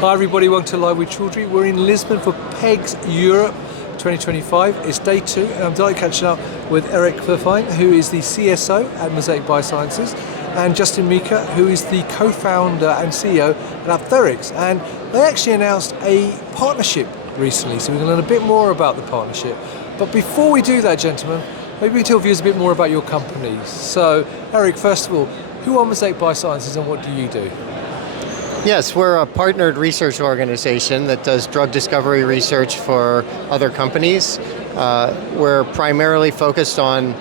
Hi everybody, welcome to Live with Chaudhry. We're in Lisbon for PEGS Europe 2025. It's day 2 and I'm delighted catching up with Eric Furfine, who is the CSO at Mosaic Biosciences, and Justin Mika, who is the co-founder and CEO at AbTherx. And they actually announced a partnership recently, so we're going to learn a bit more about the partnership. But before we do that, gentlemen, maybe we tell viewers a bit more about your companies. So Eric, first of all, who are Mosaic Biosciences and what do you do? Yes, we're a partnered research organization that does drug discovery research for other companies. We're primarily focused on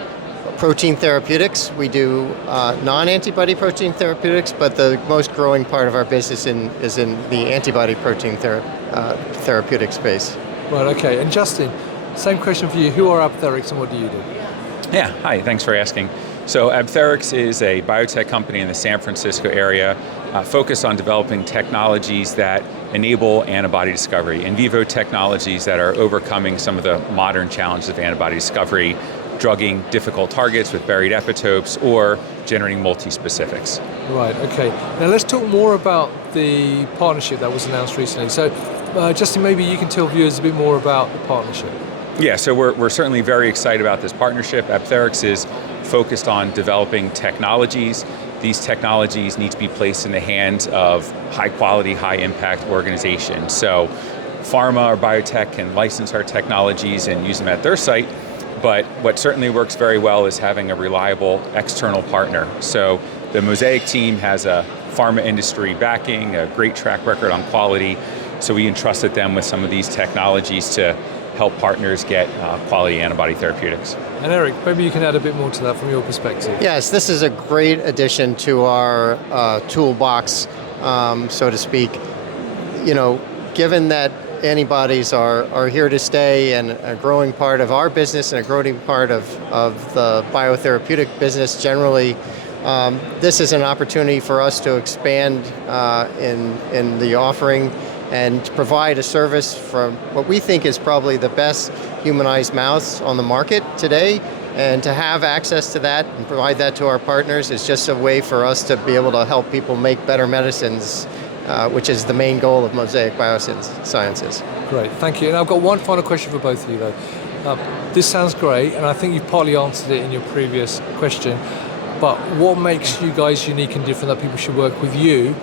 protein therapeutics. We do non-antibody protein therapeutics, but the most growing part of our business is in the antibody protein therapeutic space. Right, okay. And Justin, same question for you. Who are AbTherx and what do you do? Yeah, hi, thanks for asking. So AbTherx is a biotech company in the San Francisco area focused on developing technologies that enable antibody discovery, in vivo technologies that are overcoming some of the modern challenges of antibody discovery, drugging difficult targets with buried epitopes, or generating multi-specifics. Right, okay. Now let's talk more about the partnership that was announced recently. So Justin, maybe you can tell viewers a bit more about the partnership. Yeah, so we're certainly very excited about this partnership. AbTherx is focused on developing technologies. These technologies need to be placed in the hands of high quality, high impact organizations. So pharma or biotech can license our technologies and use them at their site, but what certainly works very well is having a reliable external partner. So the Mosaic team has a pharma industry backing, a great track record on quality, so we entrusted them with some of these technologies to help partners get quality antibody therapeutics. And Eric, maybe you can add a bit more to that from your perspective. Yes, this is a great addition to our toolbox, so to speak. You know, given that antibodies are here to stay and a growing part of our business and a growing part of the biotherapeutic business generally, this is an opportunity for us to expand in the offering and to provide a service from what we think is probably the best humanized mouse on the market today. And to have access to that and provide that to our partners is just a way for us to be able to help people make better medicines, which is the main goal of Mosaic Biosciences. Great, thank you. And I've got one final question for both of you though. This sounds great, and I think you've partly answered it in your previous question, but what makes you guys unique and different that people should work with you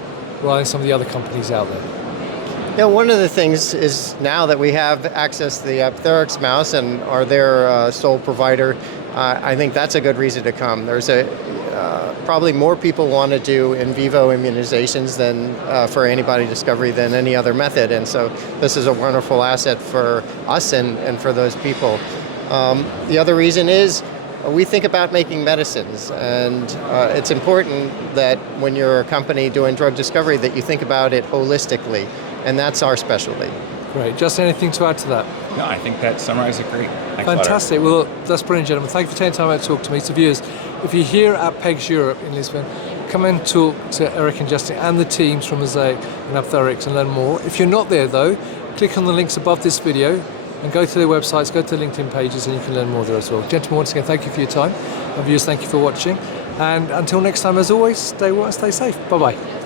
rather than some of the other companies out there? Yeah, one of the things is now that we have access to the AbTherx mouse and are their sole provider, I think that's a good reason to come. There's probably more people want to do in vivo immunizations than for antibody discovery than any other method, and so this is a wonderful asset for us and for those people. The other reason is we think about making medicines, and it's important that when you're a company doing drug discovery that you think about it holistically. And that's our specialty. Great. Just anything to add to that? No, I think that summarizes it great. Thanks. Fantastic. Well, that's brilliant, gentlemen. Thank you for taking time out to talk to me. So viewers, if you're here at PEGS Europe in Lisbon, come and talk to Eric and Justin and the teams from Mosaic and AbTherx and learn more. If you're not there though, click on the links above this video and go to their websites, go to the LinkedIn pages, and you can learn more there as well. Gentlemen, once again, thank you for your time. And viewers, thank you for watching. And until next time, as always, stay well and stay safe. Bye-bye.